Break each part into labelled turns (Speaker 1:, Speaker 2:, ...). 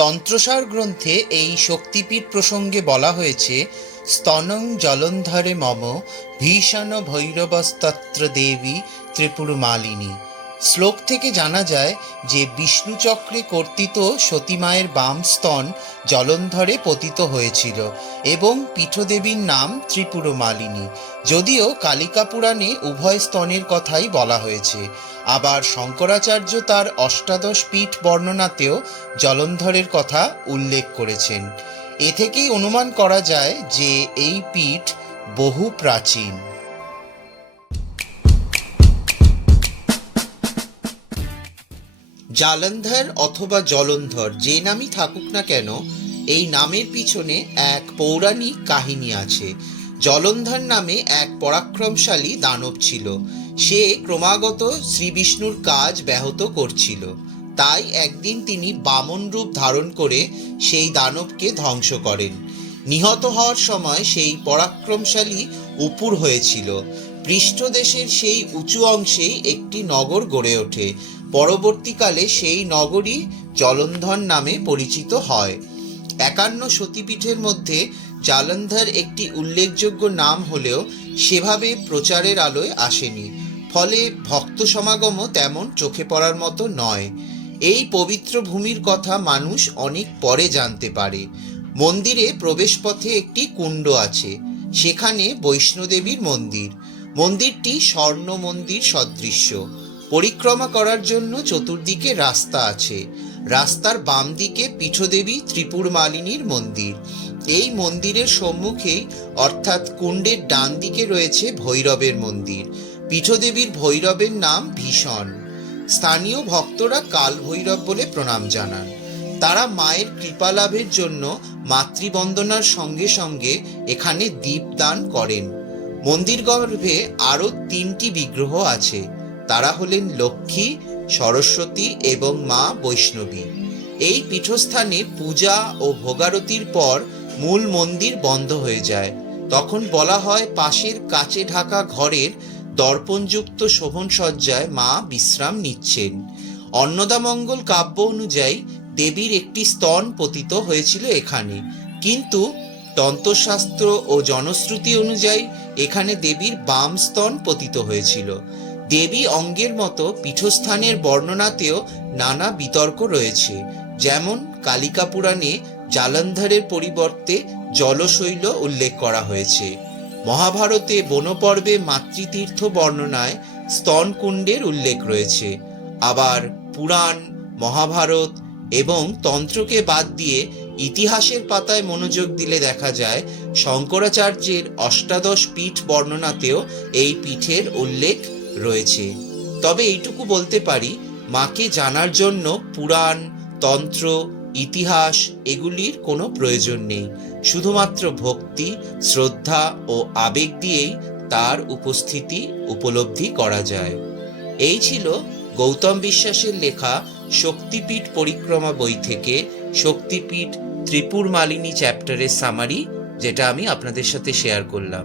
Speaker 1: তন্ত্রসার গ্রন্থে এই শক্তিপীঠ প্রসঙ্গে বলা হয়েছে, স্তনং জলন্ধরে মম, ভীষণ ভৈরবস্তত্র দেবী ত্রিপুর মালিনী শ্লোক থেকে জানা যায় যে বিষ্ণুচক্রে কর্তিত সতীমায়ের বাম স্তন জলন্ধরে পতিত হয়েছিল এবং পীঠদেবীর নাম ত্রিপুর মালিনী যদিও কালিকা পুরাণে উভয় স্তনের কথাই বলা হয়েছে। আবার শঙ্করাচার্য তার অষ্টাদশ পীঠ বর্ণনাতেও জলন্ধরের কথা উল্লেখ করেছেন। এ থেকেই অনুমান করা যায় যে এই পীঠ বহু প্রাচীন। জালন্ধর অথবা জলন্ধর, যে নামই থাকুক না কেন, এই নামের পিছনে এক পৌরাণিক কাহিনী আছে। জলন্ধর নামে এক পরাক্রমশালী দানব ছিল। সে ক্রমাগত শ্রী বিষ্ণুর কাজ ব্যাহত করছিল। তাই একদিন তিনি বামন রূপ ধারণ করে সেই দানবকে ধ্বংস করেন। নিহত হওয়ার সময় সেই পরাক্রমশালী উপুর হয়েছিল। পৃষ্ঠদেশের সেই উঁচু অংশেই একটি নগর গড়ে ওঠে। পরবর্তীকালে সেই নগরী জলন্ধর নামে পরিচিত হয়। একান্ন সতীপীঠের মধ্যে জালন্ধর একটি উল্লেখযোগ্য নাম হলেও সেভাবে প্রচারের আলোয় আসেনি, ফলে ভক্ত সমাগমও তেমন চোখে পড়ার মতো নয়। এই পবিত্র ভূমির কথা মানুষ অনেক পরে জানতে পারে। মন্দিরে প্রবেশপথে একটি কুণ্ড আছে, সেখানে বৈষ্ণোদেবীর মন্দির। মন্দিরটি স্বর্ণ মন্দির সদৃশ্য। পরিক্রমা করার জন্য চতুর্দিকে রাস্তা আছে। রাস্তার বাম দিকে পীঠদেবী ত্রিপুর মালিনীর মন্দির। এই মন্দিরের সম্মুখেই অর্থাৎ কুণ্ডের ডান দিকে রয়েছে ভৈরবের মন্দির। পীঠদেবীর ভৈরবের নাম ভীষণ। স্থানীয় ভক্তরা কাল ভৈরব বলে প্রণাম জানান। তারা মায়ের কৃপা লাভের জন্য মাতৃবন্দনার সঙ্গে সঙ্গে এখানে দীপদান করেন। মন্দির গর্ভে আরও তিনটি বিগ্রহ আছে। তারা হলেন লক্ষ্মী, সরস্বতী এবং মা বৈষ্ণবী। এই পীঠস্থানে পূজা ও ভোগারতির পর মূল মন্দির বন্ধ হয়ে যায়। তখন বলা হয় পাশের কাচে ঢাকা ঘরের দর্পণযুক্ত শোভন সজ্জায় মা বিশ্রাম নিচ্ছেন। অন্নদামঙ্গল কাব্য অনুযায়ী দেবীর একটি স্তন পতিত হয়েছিল এখানে। কিন্তু তন্ত্রশাস্ত্র ও জনশ্রুতি অনুযায়ী এখানে দেবীর বাম স্তন পতিত হয়েছিল। দেবী অঙ্গের মতো পীঠস্থানের বর্ণনাতেও নানা বিতর্ক রয়েছে। যেমন কালিকা পুরাণে জালন্ধরের পরিবর্তে জলশৈল উল্লেখ করা হয়েছে। মহাভারতে বনপর্বে মাতৃতীর্থ বর্ণনায় স্তনকুণ্ডের উল্লেখ রয়েছে। আবার পুরাণ, মহাভারত এবং তন্ত্রকে বাদ দিয়ে ইতিহাসের পাতায় মনোযোগ দিলে দেখা যায়, শঙ্করাচার্যের অষ্টাদশ পীঠ বর্ণনাতেও এই পীঠের উল্লেখ রয়েছে। তবে এইটুকু বলতে পারি, মাকে জানার জন্য পুরাণ, তন্ত্র, ইতিহাস এগুলির কোনো প্রয়োজন নেই। শুধুমাত্র ভক্তি, শ্রদ্ধা ও আবেগ দিয়েই তার উপস্থিতি উপলব্ধি করা যায়। এই ছিল গৌতম বিশ্বাসের লেখা শক্তিপীঠ পরিক্রমা বই থেকে শক্তিপীঠ ত্রিপুর মালিনী চ্যাপ্টারের সামারি যেটা আমি আপনাদের সাথে শেয়ার করলাম।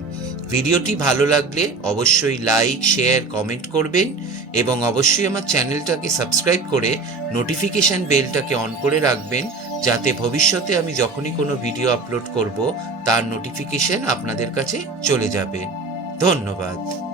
Speaker 1: ভিডিওটি ভালো লাগলে অবশ্যই লাইক শেয়ার কমেন্ট করবেন এবং অবশ্যই আমার চ্যানেলটাকে সাবস্ক্রাইব করে নোটিফিকেশান বেলটাকে অন করে রাখবেন যাতে ভবিষ্যতে আমি যখনই কোনো ভিডিও আপলোড করব, তার নোটিফিকেশান আপনাদের কাছে চলে যাবে। ধন্যবাদ।